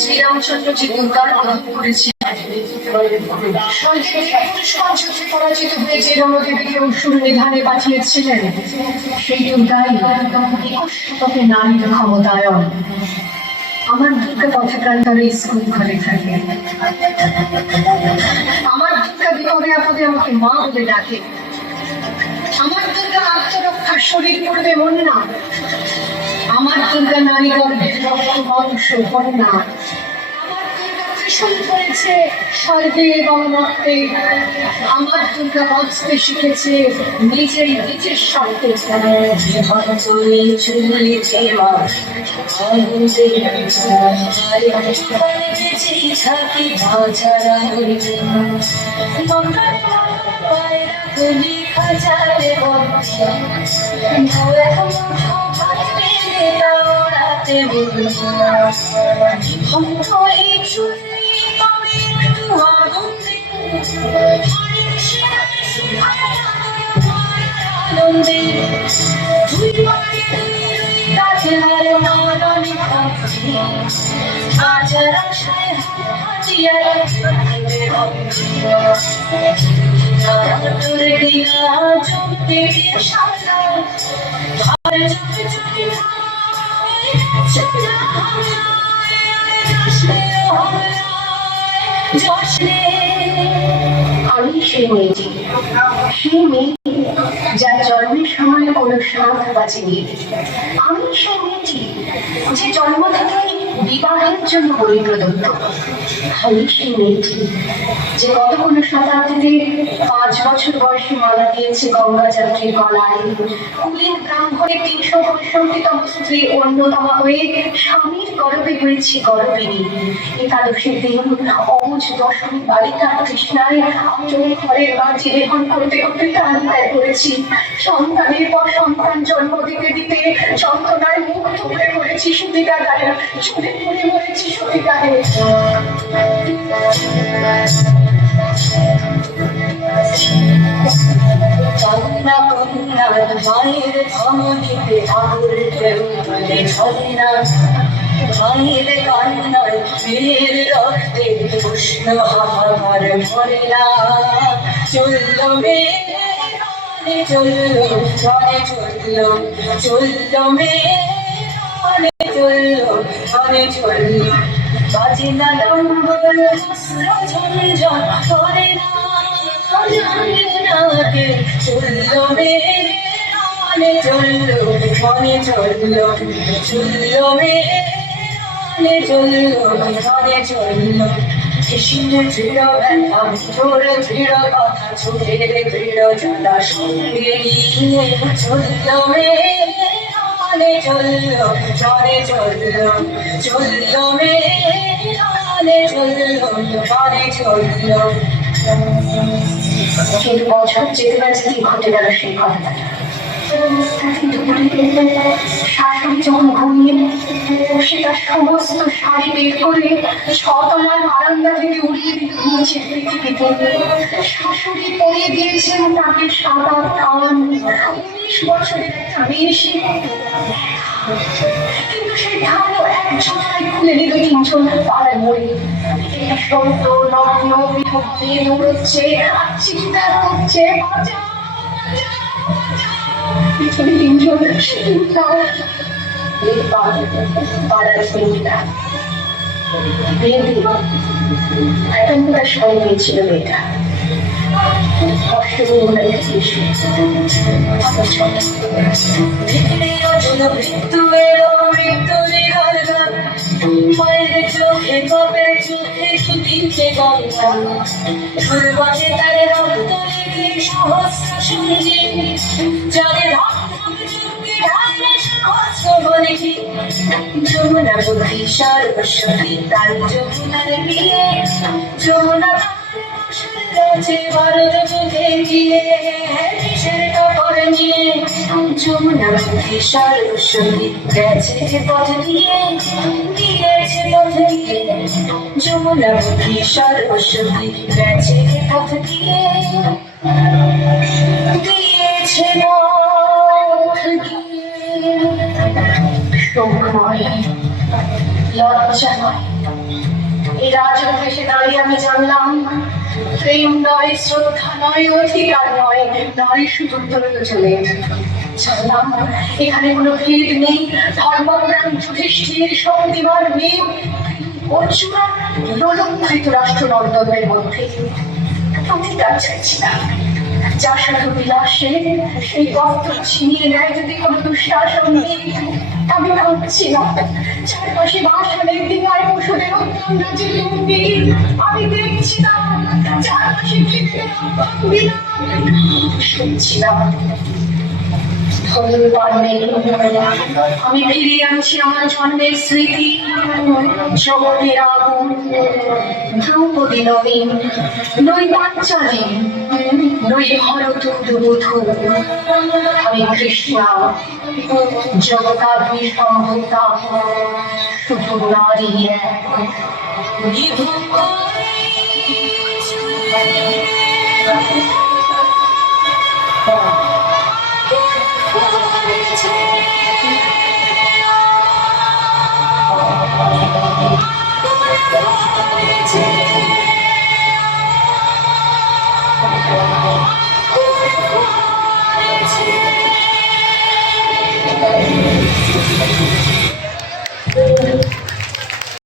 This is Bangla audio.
শ্রীরামচন্দ্র যে দুর্গার গ্রহণ করেছেন, পরাজিত হয়ে যে রণদেবীকে অসুর নিধানে পাঠিয়েছিলেন, সেই দুর্গাই 21 শতকে নারীর ক্ষমতায়ন। আমার দুর্গা পথেকান্তরে স্কুল ঘরে থাকে, আমার দুর্গা বিপদে আপদে আমাকে মা বলে ডাকে, আমার দুর্গা আত্মরক্ষার শরীর করবে মন না, আমার দুর্গা নারী গর্ভের রক্ত মাংস কন্যা, আমার দুর্গা ত্রিশূল ধরেছে স্বর্গে এবং রক্তে, আমার দুর্গা বাঁচতে শিখেছে নিজেই নিজের শর্তে। আমি সেই মেয়েটি, সেই মেয়ে যার জন্মের সময় কোনো সাধ বাঁচেনি। আমি সেই মেয়েটি যে জন্ম থেকেই বিবাহের জন্য বলি প্রদত্ত। আমি সেই মেয়েটি যে গত কোনো শতাব্দীতে 5 বছর বয়সে মালা দিয়েছে গঙ্গা যাত্রীর গলায়, কুলীন ব্রাহ্মণের 365তম স্ত্রী অন্যতমা হয়ে স্বামীর গর্ভে হয়েছি গর্ভিণী। একাদশীর দিন অবুঝ দশমী বালিকা কৃষ্ণায় ঘরের বাজি রেহন করতে করতে প্রাণ ত্যাগ করেছি। সন্তানের পর সন্তান জন্ম দিতে দিতে যন্ত্রণায় মুখ টুকরে করেছি সতীদাহে, চুলে পুড়ে মরেছি সতীদাহে। মায়ের ধমনীতে আগুর ঢেউ তুলে ঝরে না, মায়ের কান্নায় মেয়ের রক্তে উষ্ণ হাহাকার ভরে না। চলল মেয়ে চলল ঘরে চলল, চলল মেয়ে চলল ঘরে চলল, বাজে না ডম্বল অস্ত্র ঝঞ্ঝন করে না জানকে। চলল মেয়ে চলল ঘরে চলল, চলল মেয়ে চলল ঘরে চলল। কৃষ্ণের দৃঢ় ব্যথা জোরে দৃঢ় কথা চোখের দৃঢ় জ্বালা সঙ্গে নিয়ে চলল মেয়ে চলল ঘরে চলল, চলল মেয়ে চলল ঘরে চলল। কিন্তু বছর যেতে না যেতেই ঘটে গেল সেই ঘটনাটা। শাশুড়ি যখন ঘুমিয়ে সে তার সমস্ত শাড়ি বের করে 6 তলার বারান্দা থেকে উড়িয়ে দিল নিচের পৃথিবীতে। শাশুড়ি পরিয়ে দিয়েছেন তাকে সাদা কান, 19 বছরের একটা মেয়ে। কিন্তু সেই ধানও এক ঝটকায় খুলে নিল 3 জন পাড়ায় মরে। সন্ত নগ্ন বিভক্তি উড়ছে আর চিৎকার করছে, পিছনে 3 জন পাড়ার মেয়েটা। এখনকার সময় হয়েছিল মেয়েটা মায়ের চোখে কপের চোখে সুতিতে গঙ্গা, ফুলবাসে তারে রক্ত লেগে সহস্র সঞ্জে যাদের যমুনা বুদ্ধি সরস্বতী তার যমুনার বিয়ে, যমুনা ভারত বুঝে গিয়ে বিষের কাপড় নিয়ে, যমুনা বুদ্ধি সরস্বতী গেছে পথ দিয়ে, দিয়েছে পথ দিয়ে, যমুনা বুদ্ধি সরস্বতী গেছে পথ দিয়ে, দিয়েছে পথ দিয়ে। নয়, লজ্জা নয়। এই রাজভেষে দাঁড়িয়ে আমি জানলাম প্রেম নয়, শ্রদ্ধা নয়, অধিকার নয়, নারী শুধু প্রয়োজনের। জানলাম এখানে কোনো ভেদ নেই, ধর্মপ্রাণ যুধিষ্ঠির শক্তিমান ভীম অর্জুন লোলুপ রাষ্ট্র নন্দনের মধ্যে অধিকার চাইছি না। যা শুধু বিলাসে সেই গর্ত ছিনিয়ে নেয় যদি কোনো দুঃশাসন নেই, আমি ভাবছি না। চারপাশে ভাষণের দিঘায় পশুদের উত্তম রাজ্যের লুঙ্গি আমি দেখছি না। চারপাশে পৃথিবীর শুনছি না। আমি ফিরিয়ে আনছি আমার জন্মের স্মৃতি, জগতের আগুন। দ্রৌপদী নই, নই পাঞ্চালী, নই ভরত বধূ, আমি কৃষ্ণা, জগতাগ্নি সম্ভূতা, শুধু নারী এক।